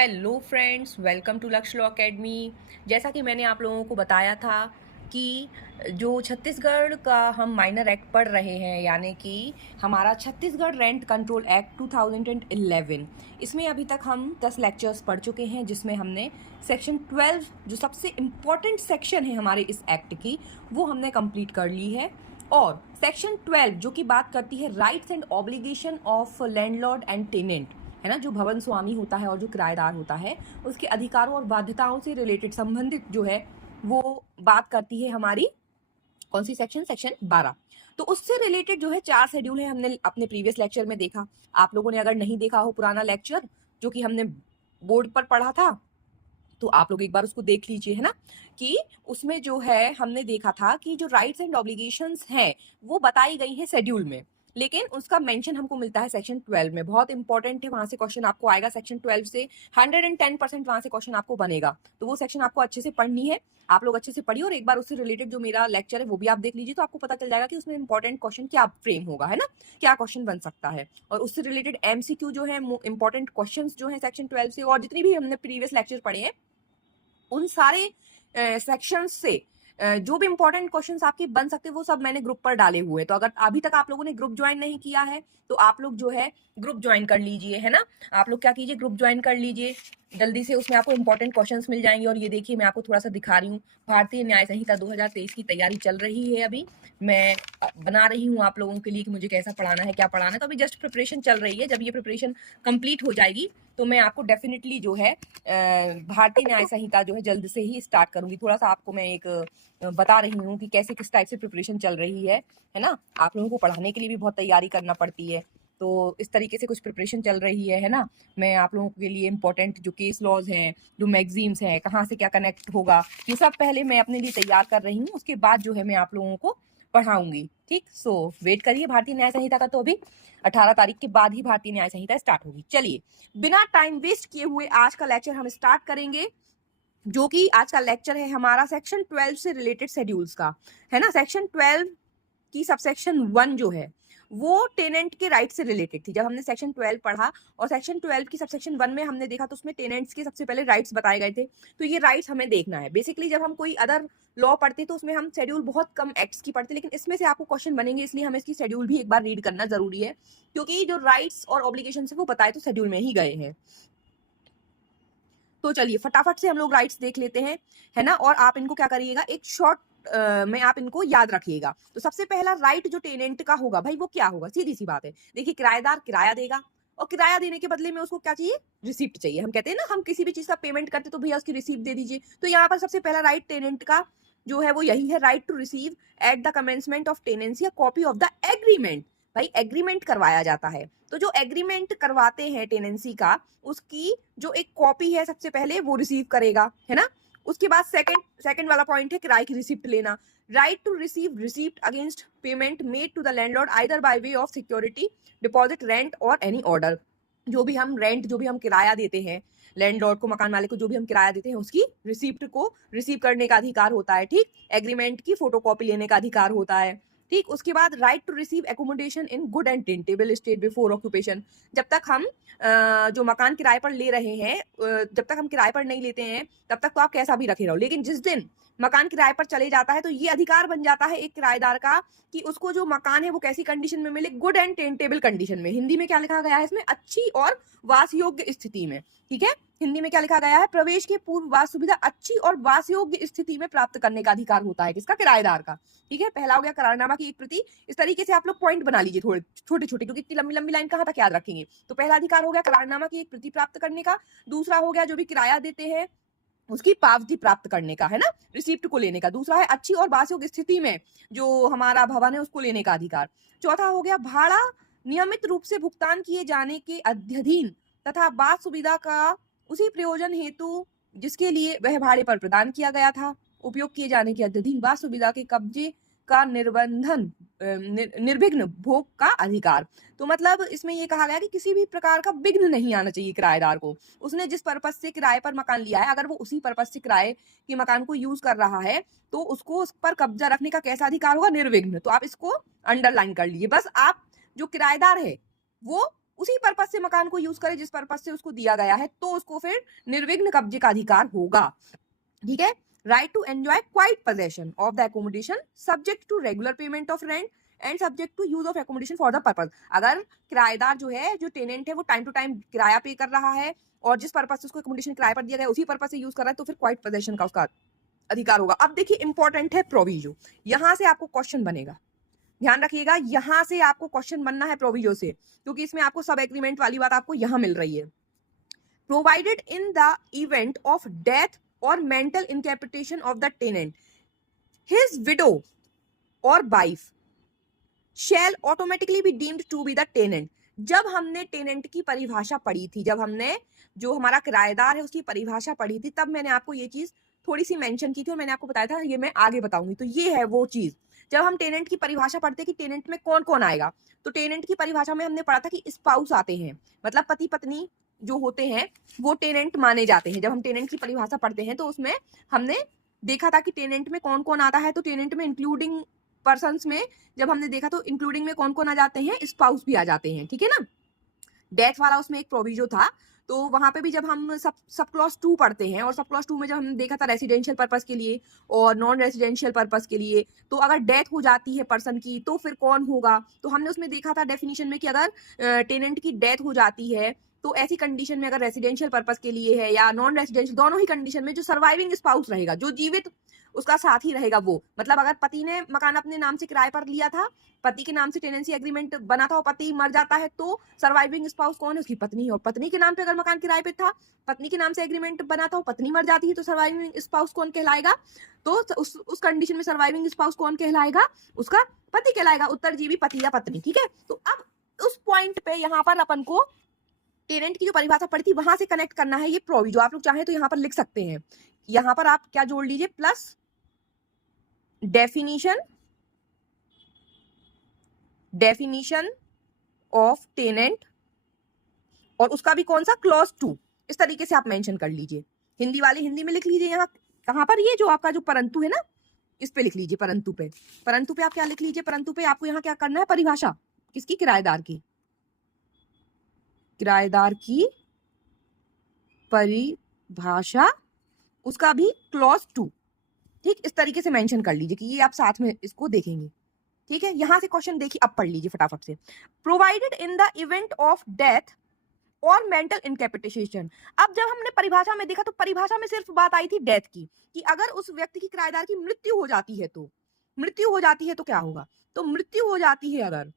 Hello friends, welcome to लक्ष्य law academy. जैसा कि मैंने आप लोगों को बताया था कि जो छत्तीसगढ़ का हम माइनर एक्ट पढ़ रहे हैं, यानी कि हमारा छत्तीसगढ़ रेंट कंट्रोल एक्ट 2011, इसमें अभी तक हम 10 लेक्चर्स पढ़ चुके हैं, जिसमें हमने सेक्शन 12 जो सबसे इम्पॉर्टेंट सेक्शन है हमारे इस एक्ट की, वो हमने कंप्लीट कर ली है। और सेक्शन 12 जो कि बात करती है rights and obligation of landlord and tenant, है ना, जो भवन स्वामी होता है और जो किराएदार होता है, उसके अधिकारों और बाध्यताओं से रिलेटेड संबंधित जो है वो बात करती है हमारी कौन सी सेक्शन 12। तो उससे रिलेटेड जो है 4 शेड्यूल है, हमने अपने प्रीवियस लेक्चर में देखा। आप लोगों ने अगर नहीं देखा हो पुराना लेक्चर जो कि हमने बोर्ड पर पढ़ा था, तो आप लोग एक बार उसको देख लीजिए, है ना, कि उसमें जो है हमने देखा था कि जो राइट्स एंड ऑब्लिगेशंस हैं वो बताई गई हैं शेड्यूल में, लेकिन उसका मेंशन हमको मिलता है सेक्शन 12 में। बहुत इंपॉर्टेंट है, वहां से क्वेश्चन आपको आएगा सेक्शन 12 से 110% वहां से क्वेश्चन आपको बनेगा। तो वो सेक्शन आपको अच्छे से पढ़नी है, आप लोग अच्छे से पढ़िए, और एक बार उससे रिलेटेड जो मेरा लेक्चर है वो भी आप देख लीजिए, तो आपको पता चल जाएगा कि उसमें इंपॉर्टेंट क्वेश्चन क्या फ्रेम होगा, है ना, क्या क्वेश्चन बन सकता है। और उससे रिलेटेड एमसीक्यू जो है, इंपॉर्टेंट क्वेश्चन जो है सेक्शन 12 से, और जितनी भी हमने प्रीवियस लेक्चर पढ़े हैं उन सारे सेक्शंस से जो भी इंपॉर्टेंट क्वेश्चंस आपके बन सकते हैं वो सब मैंने ग्रुप पर डाले हुए हैं। तो अगर अभी तक आप लोगों ने ग्रुप ज्वाइन नहीं किया है तो आप लोग जो है ग्रुप ज्वाइन कर लीजिए, है ना। आप लोग क्या कीजिए, ग्रुप ज्वाइन कर लीजिए जल्दी से, उसमें आपको इंपॉर्टेंट क्वेश्चंस मिल जाएंगे। और ये देखिए, मैं आपको थोड़ा सा दिखा रही हूँ, भारतीय न्याय संहिता 2023 की तैयारी चल रही है। अभी मैं बना रही हूँ आप लोगों के लिए कि मुझे कैसा पढ़ाना है, क्या पढ़ाना है। तो अभी जस्ट प्रिपरेशन चल रही है, जब ये प्रिपरेशन कंप्लीट हो जाएगी तो मैं आपको डेफिनेटली जो है भारतीय न्याय संहिता जो है जल्द से ही स्टार्ट करूंगी। थोड़ा सा आपको मैं एक बता रही हूँ कि कैसे किस टाइप से प्रिपरेशन चल रही है ना। आप लोगों को पढ़ाने के लिए भी बहुत तैयारी करना पड़ती है, तो इस तरीके से कुछ प्रिपरेशन चल रही है ना। मैं आप लोगों के लिए इंपॉर्टेंट जो केस लॉज हैं, जो मैगजीन्स हैं, कहाँ से क्या कनेक्ट होगा, ये सब पहले मैं अपने लिए तैयार कर रही हूँ। उसके बाद जो है मैं आप लोगों को पढ़ाऊंगी, ठीक। सो वेट करिए भारतीय न्याय संहिता का। तो अभी 18 तारीख के बाद ही भारतीय न्याय संहिता स्टार्ट होगी। चलिए, बिना टाइम वेस्ट किए हुए आज का लेक्चर हम स्टार्ट करेंगे, जो कि आज का लेक्चर है हमारा सेक्शन 12 से रिलेटेड शेड्यूल्स का, है ना। सेक्शन 12 की सबसेक्शन 1 जो है वो टेनेंट के राइट से रिलेटेड थी। जब हमने सेक्शन 12 पढ़ा और सेक्शन 12 की सबसेक्शन 1 में हमने देखा तो उसमें टेनेंट्स के सबसे पहले राइट्स बताए गए थे। तो ये राइट्स हमें देखना है। बेसिकली जब हम कोई अदर लॉ पढ़ते तो उसमें हम शेड्यूल बहुत कम एक्ट्स की पढ़ते, लेकिन इसमें से आपको क्वेश्चन बनेंगे, इसलिए हमें इसकी शेड्यूल भी एक बार रीड करना जरूरी है, क्योंकि जो राइट्स और ऑब्लिगेशन है वो बताए तो शेड्यूल में ही गए हैं। तो चलिए फटाफट से हम लोग राइट्स देख लेते हैं, है ना। और आप इनको क्या करिएगा, एक शॉर्ट में आप इनको याद रखिएगा। तो सबसे पहला राइट जो टेनेंट का होगा भाई, वो क्या होगा, सीधी सी बात है। देखिए, किराएदार किराया देगा और किराया देने के बदले में उसको क्या चाहिए, रिसिप्ट चाहिए। हम कहते हैं ना, हम किसी भी चीज का पेमेंट करते तो भैया उसकी रिसिप्ट दे दीजिए। तो यहाँ पर सबसे पहला राइट टेनेंट का जो है वो यही है, right to receive at the commencement of tenancy a copy of the agreement. भाई एग्रीमेंट करवाया जाता है, तो जो एग्रीमेंट करवाते हैं टेनेंसी का, उसकी जो एक कॉपी है सबसे पहले वो रिसीव करेगा, है ना। उसके बाद सेकंड वाला पॉइंट है किराए की रिसिप्ट लेना। Right to receive receipt against payment made to the landlord either by way of security, deposit, rent और एनी ऑर्डर। जो भी हम रेंट, जो भी हम किराया देते हैं लैंडलॉर्ड को, मकान मालिक को जो भी हम किराया देते हैं, उसकी रिसिप्ट को रिसीव करने का अधिकार होता है, ठीक। एग्रीमेंट की फोटोकॉपी लेने का अधिकार होता है, ठीक। उसके बाद right to receive accommodation in good and tenantable state before occupation. जब तक हम जो मकान किराए पर ले रहे हैं, जब तक हम किराए पर नहीं लेते हैं तब तक तो आप कैसा भी रखे रहो, लेकिन जिस दिन मकान किराए पर चले जाता है तो ये अधिकार बन जाता है एक किराएदार का कि उसको जो मकान है वो कैसी कंडीशन में मिले, गुड एंड टेंटेबल कंडीशन में। हिंदी में क्या लिखा गया है इसमें, अच्छी और वास योग्य स्थिति में, ठीक है। हिंदी में क्या लिखा गया है, प्रवेश के पूर्व वास सुविधा अच्छी और वास योग्य स्थिति में प्राप्त करने का अधिकार होता है किसका, किराएदार का, ठीक है। पहला हो गया करारनामा की एक प्रति। इस तरीके से आप लोग पॉइंट बना लीजिए थोड़े छोटे छोटे, क्योंकि इतनी लंबी लंबी लाइन कहाँ तक याद रखेंगे। तो पहला अधिकार हो गया करारनामा की एक प्रति प्राप्त करने का। दूसरा हो गया जो भी किराया देते हैं उसकी पावती प्राप्त करने का, है ना, रिसिप्ट को लेने का। दूसरा है अच्छी और वासयोग्य स्थिति में जो हमारा भवन है उसको लेने का अधिकार। चौथा हो गया भाड़ा नियमित रूप से भुगतान किए जाने के अध्ययन तथा वास सुविधा का उसी प्रयोजन हेतु जिसके लिए वह भाड़े पर प्रदान किया गया था, उपयोग किए जाने के अध्ययन वास सुविधा के कब्जे का निर्बंधन निर्विघ्न भोग का अधिकार। तो मतलब इसमें ये कहा गया कि किसी भी प्रकार का विघ्न नहीं आना चाहिए किराएदार को। उसने जिस पर्पज से किराए पर मकान लिया है, अगर वो उसी पर्पज से किराए के मकान को यूज कर रहा है तो उसको उस पर कब्जा रखने का कैसा अधिकार होगा, निर्विघ्न। तो आप इसको अंडरलाइन कर लीजिए। बस आप जो किराएदार है वो उसी पर्पज से मकान को यूज करे जिस पर्पज से उसको दिया गया है, तो उसको फिर निर्विघ्न कब्जे का अधिकार होगा। ठीक है। Right to enjoy quiet possession of the accommodation subject to regular payment of rent and subject to use of accommodation for the purpose. अगर किराएदार जो है, जो टेनेंट है, वो टाइम टू टाइम किराया पे कर रहा है और जिस पर्पज से उसको एकोमोडेशन किराए पर दिया गया उसी पर्पज से यूज कर रहा है, तो फिर क्वाइट पोजेशन का उसका अधिकार होगा। अब देखिए इंपॉर्टेंट है प्रोविजो, यहां से आपको क्वेश्चन बनेगा, ध्यान रखिएगा, यहां से आपको क्वेश्चन बनना है प्रोविजो से, क्योंकि इसमें आपको सब एग्रीमेंट वाली बात आपको यहां मिल रही है। Provided in the event of death और mental incapacitation of the tenant, his widow और wife shall automatically be deemed to be the tenant. जब हमने टेनेंट की परिभाषा पढ़ी थी, जब हमने जो हमारा किराएदार है उसकी परिभाषा पढ़ी थी, तब मैंने आपको ये चीज थोड़ी सी मेंशन की थी और मैंने आपको बताया था ये मैं आगे बताऊंगी। तो ये है वो चीज, जब हम टेनेंट की परिभाषा पढ़ते कि टेनेंट में कौन कौन आएगा, तो टेनेंट की परिभाषा में हमने पढ़ा था कि स्पाउस आते हैं, मतलब पति पत्नी जो होते हैं वो टेनेंट माने जाते हैं। जब हम टेनेंट की परिभाषा पढ़ते हैं तो उसमें हमने देखा था कि टेनेंट में कौन कौन आता है, तो टेनेंट में इंक्लूडिंग पर्सन्स में जब हमने देखा तो इंक्लूडिंग में कौन कौन आ जाते हैं, स्पाउस भी आ जाते हैं। ठीक है ना। डेथ वाला उसमें एक प्रोविजो था, तो वहां पे भी जब हम सब क्लॉज 2 पढ़ते हैं और सब क्लॉज 2 में जब हमने देखा था रेसिडेंशियल पर्पस के लिए और नॉन रेसिडेंशियल पर्पस के लिए, तो अगर डेथ हो जाती है पर्सन की तो फिर कौन होगा, तो हमने उसमें देखा था डेफिनेशन में कि अगर टेनेंट की डेथ हो जाती है तो ऐसी कंडीशन में अगर रेसिडेंशियल पर्पस के लिए है या नॉन रेसिडेंशियल, दोनों ही कंडीशन में जो सर्वाइविंग स्पाउस रहेगा, जो जीवित उसका साथी रहेगा, वो मतलब अगर पति ने मकान अपने नाम से किराए पर लिया था, पति के नाम से टेनेंसी एग्रीमेंट बना था और पति मर जाता है, तो सर्वाइविंग स्पाउस कौन है, उसकी पत्नी। और पत्नी के नाम पे अगर मकान किराए पे था, पत्नी के नाम से एग्रीमेंट बना था और पत्नी मर जाती है, तो सर्वाइविंग स्पाउस कौन कहलाएगा, तो उस कंडीशन में सर्वाइविंग स्पाउस कौन कहलाएगा, उसका पति कहलाएगा, उत्तरजीवी पति या पत्नी। ठीक है। तो अब उस पॉइंट पे यहाँ पर अपन को टेनेंट की जो परिभाषा पड़ी थी वहां से कनेक्ट करना है ये प्रोविजो। आप लोग चाहे तो यहाँ पर लिख सकते हैं, यहाँ पर आप क्या जोड़ लीजिए, प्लस डेफिनिशन ऑफ टेनेंट और उसका भी कौन सा, क्लॉज 2, इस तरीके से आप मेंशन कर लीजिए। हिंदी वाले हिंदी में लिख लीजिए, यहाँ कहां पर ये जो आपका जो परंतु है ना, इस पे लिख लीजिए, परंतु पे। परंतु पे आप क्या लिख लीजिए, परंतु पे आपको यहाँ क्या करना है, परिभाषा किसकी, किराएदार की, किराएदार की परिभाषा, उसका भी क्लॉज 2। ठीक, इस तरीके से मेंशन कर लीजिए कि ये आप साथ में इसको देखेंगे। ठीक है। यहां से क्वेश्चन देखिए, अब पढ़ लीजिए फटाफट से। Provided in the event of death और मेंटल इनकैपिटेशन। अब जब हमने परिभाषा में देखा तो परिभाषा में सिर्फ बात आई थी डेथ की, कि अगर उस व्यक्ति की, किराएदार की मृत्यु हो जाती है तो, मृत्यु हो जाती है तो क्या होगा, तो मृत्यु हो जाती है अगर,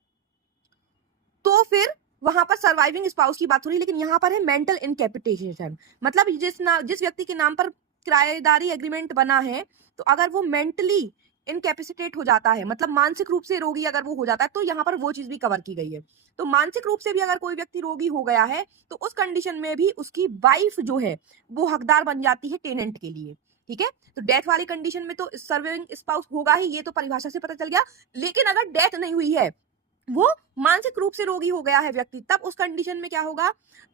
तो फिर वहां पर सर्वाइविंग स्पाउस की बात हो रही है, लेकिन यहाँ पर है मेंटल इनकैपिटेशन, मतलब जिस व्यक्ति के नाम पर किराएदारी एग्रीमेंट बना है, तो अगर वो मेंटली इनकैपेसिटेट हो जाता है, मतलब मानसिक रूप से रोगी अगर वो हो जाता है, तो यहाँ पर वो चीज भी कवर की गई है। तो मानसिक रूप से भी अगर कोई व्यक्ति रोगी हो गया है तो उस कंडीशन में भी उसकी वाइफ जो है वो हकदार बन जाती है टेनेंट के लिए। ठीक है। तो डेथ वाली कंडीशन में तो सर्वाइविंग स्पाउस होगा ही, ये तो परिभाषा से पता चल गया। लेकिन अगर डेथ नहीं हुई है, वो मानसिक रूप से रोगी हो गया है व्यक्ति, तब उस कंडीशन में क्या होगा,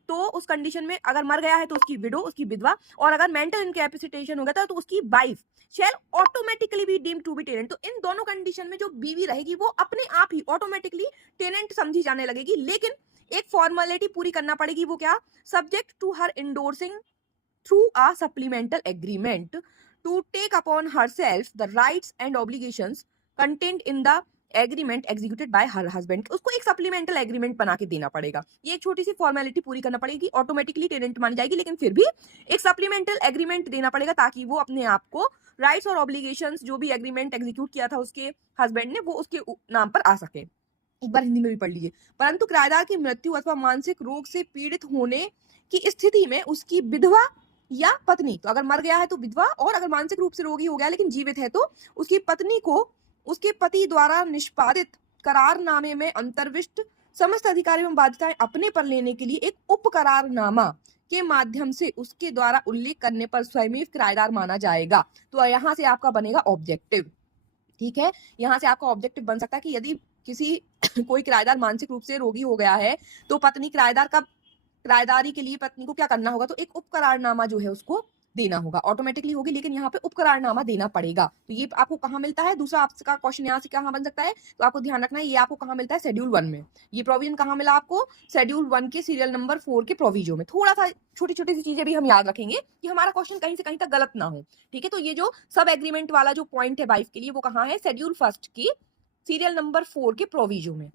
तो उस कंडीशन में अगर मर गया है तो उसकी विडो, उसकी विधवा, और अगर मेंटल इनकैपेसिटेशन हो गया था तो उसकी wife shall automatically be deemed to be tenant. तो इन दोनों कंडीशन में जो बीवी रहेगी वो अपने आप ही ऑटोमेटिकली टेनेंट समझी जाने लगेगी, लेकिन एक फॉर्मेलिटी पूरी करना पड़ेगी, वो क्या, subject to her endorsing through a supplemental agreement to take upon herself the rights and obligations contained in the agreement executed by her husband. उसको एक सप्लीमेंटल एग्रीमेंट बना के देना पड़ेगा, ये एक छोटी सी फॉर्मेलिटी पूरी करना पड़ेगी, ऑटोमेटिकली टेनेंट मानी जाएगी, लेकिन फिर भी एक सप्लीमेंटल एग्रीमेंट देना पड़ेगा ताकि वो अपने आप को राइट्स और ऑब्लिगेशंस जो भी एग्रीमेंट एग्जीक्यूट किया था उसके हस्बैंड ने, वो उसके नाम पर आ सके। एक बार हिंदी में भी पढ़ लीजिए। परंतु किराएदार की मृत्यु अथवा मानसिक रोग से पीड़ित होने की स्थिति में उसकी विधवा या पत्नी, तो अगर मर गया है तो विधवा, और अगर मानसिक रूप से रोगी हो गया लेकिन जीवित है तो उसकी पत्नी को उसके पति द्वारा निष्पादित करारनामे में अंतर्विष्ट समस्त अधिकार एवं बाध्यताएं अपने पर लेने के लिए एक उपकरारनामा के माध्यम से उसके द्वारा उल्लेख करने पर स्वयं किराएदार माना जाएगा। तो यहाँ से आपका बनेगा ऑब्जेक्टिव। ठीक है। यहाँ से आपका ऑब्जेक्टिव बन सकता है कि यदि किसी कोई किराएदार मानसिक रूप से रोगी हो गया है तो पत्नी किराएदार का, किराएदारी के लिए पत्नी को क्या करना होगा, तो एक उपकरारनामा जो है उसको देना होगा, ऑटोमेटिकली होगी, लेकिन यहाँ पे उपकरारनामा देना पड़ेगा। तो ये आपको कहाँ मिलता है, दूसरा आपका क्वेश्चन यहाँ से कहाँ बन सकता है, तो आपको ध्यान रखना है ये आपको कहाँ मिलता है, शेड्यूल 1 में। ये प्रोविजन कहाँ मिला आपको, शेड्यूल 1 के सीरियल नंबर 4 के प्रोविजो में। थोड़ा सा छोटी छोटी सी चीजें भी हम याद रखेंगे कि हमारा क्वेश्चन कहीं से कहीं तक गलत ना हो, ठीक है। तो ये जो सब एग्रीमेंट वाला जो पॉइंट है वाइफ के लिए, वो कहाँ है, शेड्यूल 1 की सीरियल नंबर 4 के प्रोविजो में।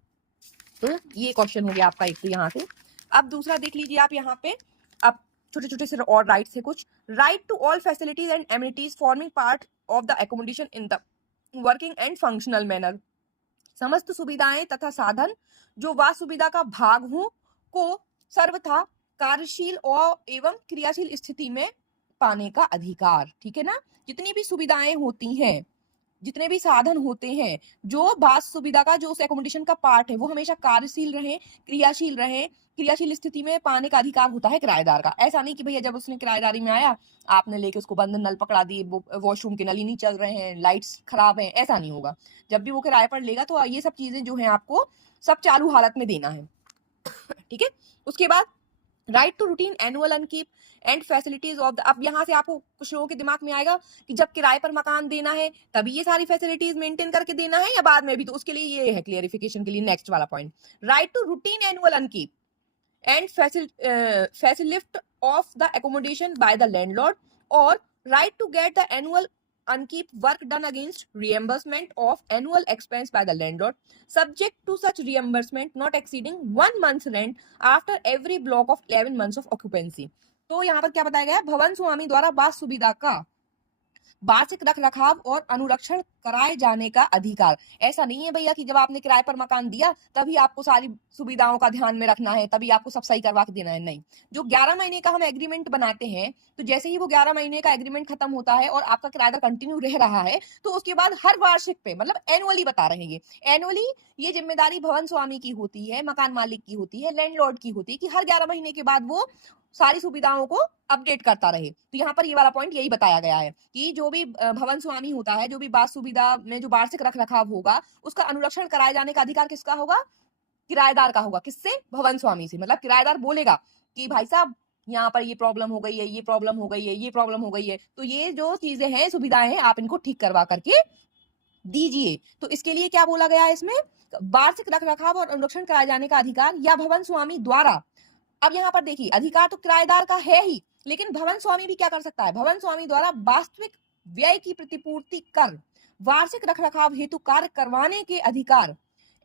तो ये क्वेश्चन हो गया आपका एक तो यहाँ से। अब दूसरा देख लीजिए आप यहाँ पे, अब छोटे छोटे से और राइट्स है कुछ। Right to all facilities and amenities forming part of the accommodation in the working and functional manner. समस्त सुविधाएं तथा साधन जो वास सुविधा का भाग हो को सर्वथा कार्यशील और एवं क्रियाशील स्थिति में पाने का अधिकार, ठीक है ना। जितनी भी सुविधाएं होती हैं, जितने भी साधन होते हैं, जो वास सुविधा का जो उस एकोमोडेशन का पार्ट है, वो हमेशा कार्यशील रहे, क्रियाशील रहे, क्रियाशील स्थिति में पाने का अधिकार होता है किराएदार का। ऐसा नहीं कि भैया जब उसने किराएदारी में आया आपने लेके उसको बंद नल पकड़ा दिए, वॉशरूम के नल ही नहीं चल रहे हैं, लाइट्स खराब हैं, ऐसा नहीं होगा। जब भी वो किराए पर लेगा तो ये सब चीजें जो है आपको सब चालू हालत में देना है, ठीक है। उसके बाद right to routine annual upkeep and facilities of the, अब यहाँ से आपको कुछ लोगों के दिमाग में आएगा कि जब किराए पर मकान देना है तभी ये सारी फैसिलिटीज मेंटेन करके देना है या बाद में भी, तो उसके लिए ये है क्लियरिफिकेशन के लिए नेक्स्ट वाला point, right to routine annual upkeep and facilift of the accommodation by the landlord or right to get the annual unkeep work done against reimbursement of annual expense by the landlord subject to such reimbursement not exceeding 1 month's rent after every block of 11 months of occupancy। तो यहाँ पर क्या बताया गया है, भवन स्वामी द्वारा वास सुविधा का वार्षिक रख रखाव और अनुरक्षण कराए जाने का अधिकार। ऐसा नहीं है भैया कि जब आपने किराए पर मकान दिया तभी आपको सारी सुविधाओं का ध्यान में रखना है, तभी आपको सब सही करवा के देना है, नहीं। जो 11 महीने का हम एग्रीमेंट बनाते हैं, तो जैसे ही वो 11 महीने का एग्रीमेंट खत्म होता है और आपका किराएदार कंटिन्यू रह रहा है, तो उसके बाद हर वार्षिक पे, मतलब एनुअली बता रहे हैं, एनुअली ये जिम्मेदारी भवन स्वामी की होती है, मकान मालिक की होती है, लैंडलॉर्ड की होती है कि हर 11 महीने के बाद वो सारी सुविधाओं को अपडेट करता रहे। तो यहाँ पर ये वाला पॉइंट यही बताया गया है कि जो भी भवन स्वामी होता है, जो भी वास सुविधा में जो वार्षिक रख रखाव होगा, उसका अनुरक्षण कराए जाने का अधिकार किसका होगा, किराएदार का होगा। किससे, भवन स्वामी से। मतलब किराएदार बोलेगा कि भाई साहब यहाँ पर ये प्रॉब्लम हो गई है, ये प्रॉब्लम हो गई है, ये प्रॉब्लम हो गई है, तो ये जो चीजें हैं, सुविधाएं हैं, आप इनको ठीक करवा करके दीजिए। तो इसके लिए क्या बोला गया है इसमें, वार्षिक रख रखाव और अनुरक्षण कराए जाने का अधिकार या भवन स्वामी द्वारा। अब यहाँ पर देखिए, अधिकार तो किराएदार का है ही, लेकिन भवन स्वामी भी क्या कर सकता है, भवन स्वामी द्वारा वास्तविक व्यय की प्रतिपूर्ति कर वार्षिक रखरखाव हेतु कार्य करवाने के अधिकार।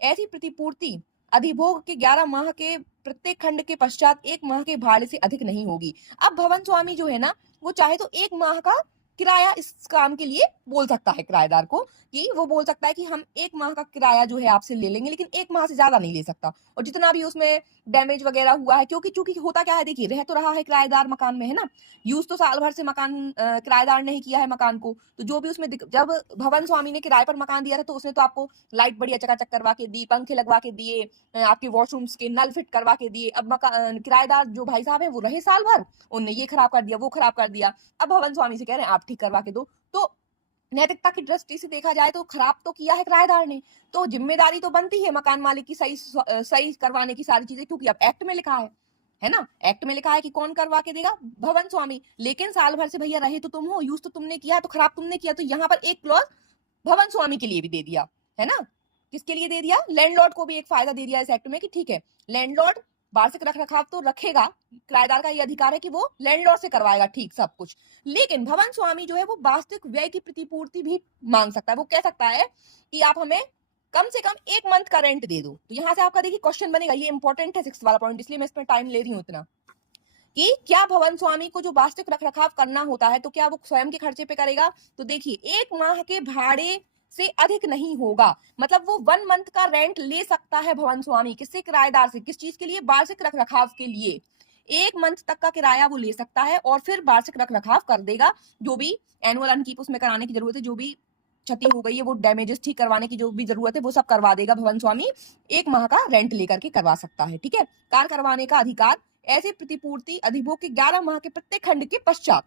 ऐसी प्रतिपूर्ति अधिभोग के 11 माह के प्रत्येक खंड के पश्चात 1 माह के भाड़े से अधिक नहीं होगी। अब भवन स्वामी जो है ना, वो चाहे तो 1 माह का किराया इस काम के लिए बोल सकता है किराएदार को, कि वो बोल सकता है कि हम 1 माह का किराया जो है आपसे ले लेंगे, लेकिन 1 माह से ज्यादा नहीं ले सकता। और जितना भी उसमें डैमेज वगैरह हुआ है, क्योंकि चूंकि होता क्या है, देखिए रह तो रहा है किराएदार मकान में, है ना, यूज तो साल भर से मकान किराएदार ने ही किया है मकान को, तो जो भी उसमें जब भवन स्वामी ने किराए पर मकान दिया था, तो उसने तो आपको लाइट बढ़िया चकाचक करवा के दी, पंखे लगवा के दिए, आपके वॉशरूम्स के नल फिट करवा के दिए। अब किराएदार जो भाई साहब है वो रहे साल भर, उनने ये खराब कर दिया, वो खराब कर दिया, अब भवन स्वामी से कह रहे हैं आप ठीक करवा के दो। तो नैतिकता की दृष्टि से देखा जाए तो खराब तो किया है किराएदार ने, तो जिम्मेदारी तो बनती है मकान मालिक की सही करवाने की सारी चीजें, क्योंकि अब एक्ट में लिखा है ना, एक्ट में लिखा है कि कौन करवा के देगा, भवन स्वामी। लेकिन साल भर से भैया रहे तो तुम हो, यूज तो तुमने किया है, तो खराब तुमने किया, तो यहाँ पर एक क्लॉज भवन स्वामी के लिए भी दे दिया, है ना। किसके लिए दे दिया, लैंडलॉर्ड को भी एक फायदा दे दिया इस एक्ट में कि ठीक है, लैंडलॉर्ड वार्षिक रख रखाव तो रखेगा, किराएदार का ये अधिकार है कि वो लैंडलॉर्ड से करवाएगा ठीक सब कुछ, लेकिन भवन स्वामी जो है वो वास्तविक व्यय की प्रतिपूर्ति भी मांग सकता है। वो कह सकता है कि आप हमें कम से कम 1 मंथ का रेंट दे दो। तो यहाँ से आपका देखिए क्वेश्चन बनेगा, ये इंपॉर्टेंट है 6 वाला पॉइंट, इसलिए मैं इस पर टाइम ले रही हूँ इतना, कि क्या भवन स्वामी को जो वास्तविक रख रखाव करना होता है तो क्या वो स्वयं के खर्चे पे करेगा। तो देखिए 1 माह के भाड़े से अधिक नहीं होगा, मतलब वो 1 मंथ का रेंट ले सकता है भवन स्वामी, किससे, किराएदार से। किस चीज के लिए, वार्षिक रख रखाव के लिए 1 मंथ तक का किराया वो ले सकता है और फिर वार्षिक रख रखाव कर देगा। जो भी एनुअल अनकीप उसमें कराने की जरूरत है, जो भी क्षति हो गई है, वो डैमेजेस ठीक करवाने की जो भी जरूरत है, वो सब करवा देगा भवन स्वामी। 1 माह का रेंट लेकर के करवा सकता है, ठीक है। कार्य करवाने का अधिकार ऐसी प्रतिपूर्ति अधिभोग के 11 माह के प्रत्येक खंड के पश्चात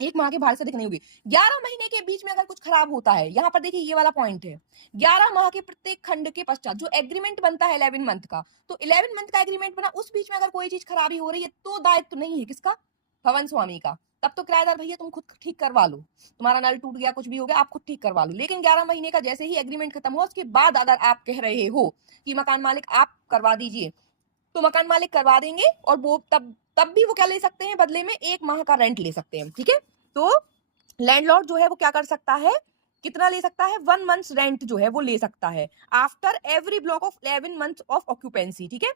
1 माह के भाड़े से अधिक नहीं होगी। 11 महीने के बीच में अगर कुछ खराब होता है, यहाँ पर देखिए ये वाला पॉइंट है, 11 माह के प्रत्येक खंड के पश्चात जो एग्रीमेंट बनता है 11 मंथ का, तो 11 मंथ का एग्रीमेंट बना, उस बीच में अगर कोई चीज खराबी हो रही है तो दायित्व नहीं है किसका, भवन स्वामी का, तब तो किराएदार भैया तुम खुद ठीक करवा लो, तुम्हारा नल टूट गया, कुछ भी हो गया, आप खुद ठीक करवा लो। लेकिन 11 महीने का जैसे ही एग्रीमेंट खत्म हुआ उसके बाद अगर आप कह रहे हो कि मकान मालिक आप करवा दीजिए, तो मकान मालिक करवा देंगे, और वो तब भी वो क्या ले सकते हैं, बदले में 1 माह का रेंट ले सकते हैं। ठीक है, तो लैंडलॉर्ड जो है वो क्या कर सकता है, कितना ले सकता है, 1 मंथ रेंट जो है वो ले सकता है after every block of 11 month of occupancy. ठीक है,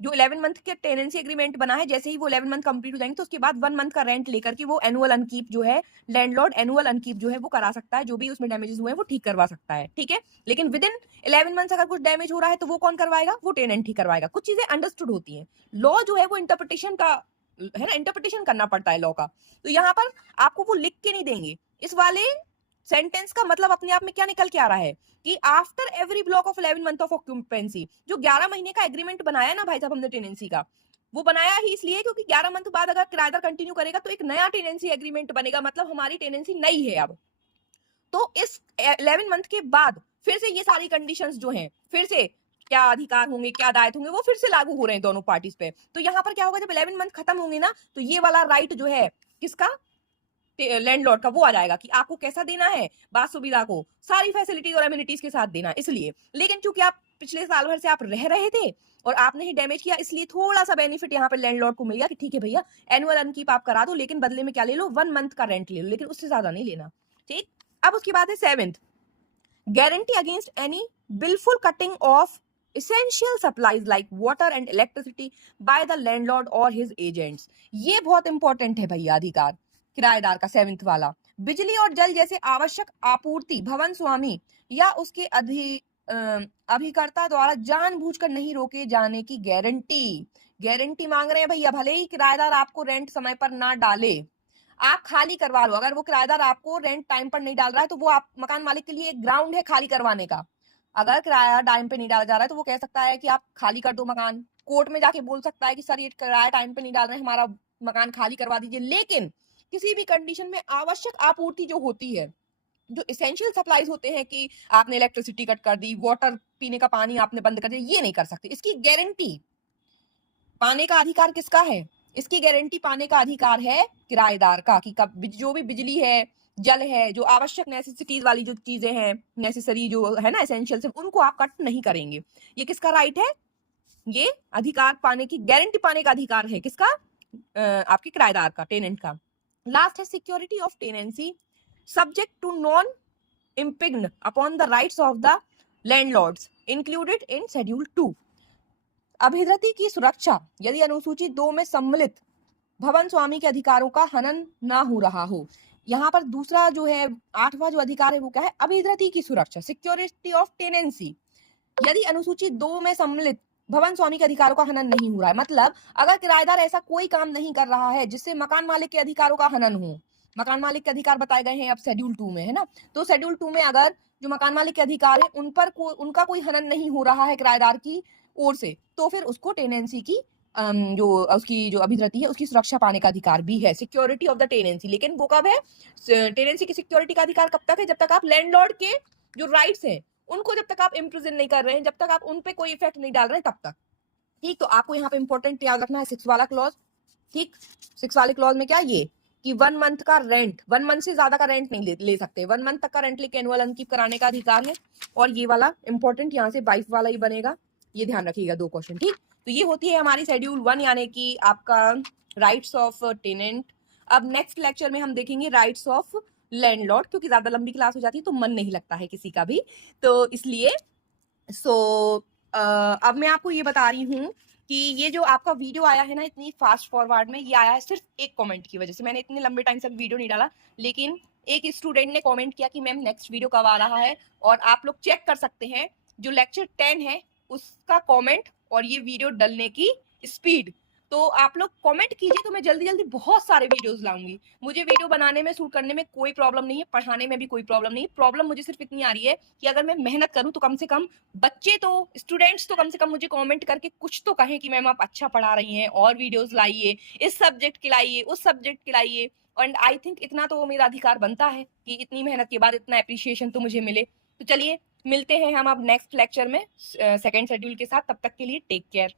जो 11 मंथ के टेनेंसी एग्रीमेंट बना है, जैसे ही वो 11 मंथ कंप्लीट हो जाएंगे तो उसके बाद 1 मंथ का रेंट लेकर के वो एनुअल अनकीप जो है, लैंडलॉर्ड एनुअल अनकीप जो है वो करा सकता है, जो भी उसमें डैमेजेस हुए हैं वो ठीक करवा सकता है। ठीक है, लेकिन विद इन 11 मंथ्स अगर कुछ डैमेज हो रहा है तो वो कौन करवाएगा, वो टेनेंट ही करवाएगा। कुछ चीजें अंडरस्टूड होती हैं, लॉ जो है वो इंटरप्रिटेशन का है ना, इंटरप्रिटेशन करना पड़ता है लॉ का। तो यहाँ पर आपको वो लिख के नहीं देंगे। इस वाले सेंटेंस का मतलब अपने आप में क्या निकल के आ रहा है कि after every block of 11 month of occupancy, जो 11 महीने का एग्रीमेंट बनाया ना भाई साहब हमने टेनेंसी का, वो बनाया ही इसलिए क्योंकि 11 मंथ बाद अगर किराएदार कंटिन्यू करेगा तो एक नया टेनेंसी एग्रीमेंट बनेगा, मतलब हमारी टेनेंसी नई है अब। तो इस 11 मंथ के बाद फिर से ये सारी कंडीशंस जो हैं, फिर से क्या अधिकार होंगे, क्या दायित्व होंगे, वो फिर से लागू हो रहे हैं दोनों पार्टीज पे। तो यहाँ पर क्या होगा, जब 11 मंथ खत्म होंगे ना, तो ये वाला राइट जो है किसका, लैंडलॉर्ड का, वो आ जाएगा कि आपको कैसा देना है, बात सुविधा को सारी फैसिलिटीज और एमिनिटीज के साथ देना इसलिए। लेकिन चूंकि आप पिछले साल भर से आप रह रहे थे और आपने ही डैमेज किया, इसलिए थोड़ा सा बेनिफिट यहाँ पे लैंडलॉर्ड को मिल गया कि ठीक है भैया एनुअल अनकीप आप करा दो, लेकिन बदले में क्या ले लो, 1 मंथ का रेंट ले लो, लेकिन उससे ज्यादा नहीं लेना। ठीक, अब उसके बाद है 7th, guarantee against any wilful cutting of essential supplies like water and electricity by the landlord or his agents। ये बहुत इंपॉर्टेंट है भैया अधिकार किराएदार का 7th वाला। बिजली और जल जैसे आवश्यक आपूर्ति भवन स्वामी या उसके अभिकर्ता द्वारा जानबूझकर नहीं रोके जाने की गारंटी मांग रहे हैं भैया। भले ही किराएदार आपको रेंट समय पर ना डाले, आप खाली करवा लो। अगर वो किराएदार आपको रेंट टाइम पर नहीं डाल रहा है तो वो आप मकान मालिक के लिए एक ग्राउंड है खाली करवाने का। अगर किराया टाइम पे नहीं डाला जा रहा है तो वो कह सकता है कि आप खाली कर दो मकान, कोर्ट में जाके बोल सकता है कि सर ये किराया टाइम पे नहीं डाल रहे हैं, हमारा मकान खाली करवा दीजिए। लेकिन किसी भी कंडीशन में आवश्यक आपूर्ति जो होती है, जो एसेंशियल सप्लाईज होते हैं कि आपने इलेक्ट्रिसिटी कट कर दी, वाटर पीने का पानी आपने बंद कर दिया, ये नहीं कर सकते। इसकी गारंटी पाने का अधिकार किसका है, इसकी गारंटी पाने का अधिकार है किराएदार का, कि कब जो भी बिजली है, जल है, जो आवश्यक नेसेसिटीज वाली जो चीजें हैं, नेसेसरी जो है ना एसेंशियल से, उनको आप कट नहीं करेंगे। ये किसका राइट है, ये अधिकार पाने की, गारंटी पाने का अधिकार है किसका, आपके किराएदार का, टेनेंट का। लास्ट है security of tenancy subject to non impinge upon the rights of the landlords included in schedule 2। अभिधृति की सुरक्षा यदि अनुसूची 2 में सम्मिलित भवन स्वामी के अधिकारों का हनन ना हो रहा हो। यहाँ पर दूसरा जो है 8वां जो अधिकार है वो क्या है, अभिधृति की सुरक्षा, सिक्योरिटी ऑफ टेनेंसी, यदि अनुसूची 2 में सम्मिलित भवन स्वामी के अधिकारों का हनन नहीं हो रहा है। मतलब अगर किराएदार ऐसा कोई काम नहीं कर रहा है जिससे मकान मालिक के अधिकारों का हनन हो, मकान मालिक के अधिकार बताए गए हैं अब शेड्यूल 2 में, है ना, तो शेड्यूल 2 में अगर जो मकान मालिक के अधिकार है उन पर उनका कोई हनन नहीं हो रहा है किराएदार की ओर से, तो फिर उसको टेनेंसी की जो उसकी जो अभिधृति है उसकी सुरक्षा पाने का अधिकार भी है, सिक्योरिटी ऑफ द टेनेंसी। लेकिन वो कब है, टेनेंसी की सिक्योरिटी का अधिकार कब तक है, जब तक आप लैंडलॉर्ड के जो राइट्स हैं उनको जब तक आप इम्प्रिजन नहीं कर रहे हैं, जब तक आप उन पे कोई इफेक्ट नहीं डाल रहे हैं तब तक। ठीक, तो आपको यहाँ पे इंपॉर्टेंट याद रखना है 6 वाला क्लॉज। ठीक, 6 वाले क्लॉज में क्या ये कि 1 मंथ का रेंट, 1 मंथ से ज्यादा का रेंट नहीं ले सकते, 1 मंथ तक का रेंट लेके एनुअल अनकीप कराने का अधिकार है। और ये वाला इंपॉर्टेंट यहाँ से 22 वाला ही बनेगा, ये ध्यान रखिएगा 2 क्वेश्चन। ठीक, तो ये होती है हमारी शेड्यूल 1 यानी कि आपका राइट्स ऑफ टेनेंट। अब नेक्स्ट लेक्चर में हम देखेंगे राइट्स ऑफ लैंडलॉर्ड, क्योंकि ज्यादा लंबी क्लास हो जाती है तो मन नहीं लगता है किसी का भी, तो इसलिए अब मैं आपको ये बता रही हूँ कि ये जो आपका वीडियो आया है ना इतनी फास्ट फॉरवर्ड में, ये आया है सिर्फ एक कमेंट की वजह से। मैंने इतने लंबे टाइम से वीडियो नहीं डाला, लेकिन एक स्टूडेंट ने कमेंट किया कि मैम नेक्स्ट वीडियो कब आ रहा है, और आप लोग चेक कर सकते हैं जो लेक्चर 10 है उसका कमेंट और ये वीडियो डलने की स्पीड। तो आप लोग कमेंट कीजिए तो मैं जल्दी जल्दी बहुत सारे वीडियोस लाऊंगी। मुझे वीडियो बनाने में, शूट करने में कोई प्रॉब्लम नहीं है, पढ़ाने में भी कोई प्रॉब्लम नहीं है। प्रॉब्लम मुझे सिर्फ इतनी आ रही है कि अगर मैं मेहनत करूं तो कम से कम बच्चे तो, स्टूडेंट्स तो कम से कम मुझे कमेंट करके कुछ तो कहें कि मैम आप अच्छा पढ़ा रही हैं, और वीडियोस लाइए, इस सब्जेक्ट की लाइए, उस सब्जेक्ट की लाइए। एंड आई थिंक इतना तो मेरा अधिकार बनता है कि इतनी मेहनत के बाद इतना अप्रिशिएशन तो मुझे मिले। तो चलिए मिलते हैं हम अब नेक्स्ट लेक्चर में सेकेंड शेड्यूल के साथ, तब तक के लिए टेक केयर।